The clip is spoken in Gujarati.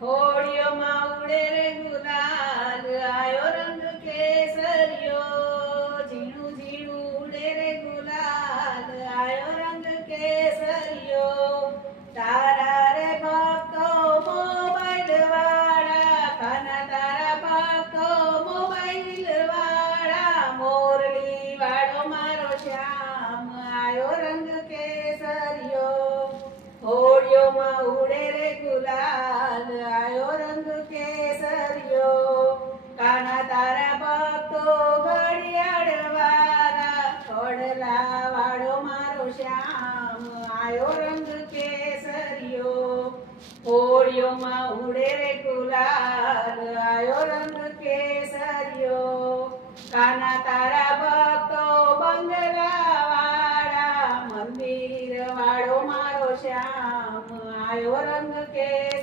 હોળીઓમાં ઉડે રે ગુલાલ, આયો રંગ કેસરિયો. ઝીણું ઝીણું ઉડે રે ગુલાલ, આયો રંગ કેસરિયો. તારા રે ભક્તો મોબાઈલ વાળા, કાના તારા ભક્તો મોબાઈલ વાળા. મોરલી વાળો મારો શ્યામ, આયો રંગ કેસરિયો. હોળીઓમાં ઉડે રે ગુલાલ, આયો રંગ કેસરિયો. કાના તારા ભક્તો ઘડિયાળ વાળા, ખોડલા વાળો મારો શ્યામ, આયો રંગ કેસરિયો. હોળીઓમાં ઉડે રે ગુલાલ, આયો રંગ કેસરિયો. કાના તારા ભક્તો બંગલા વાળા, મંદિર વાળો મારો શ્યામ, આયો રંગ કેસરિયો.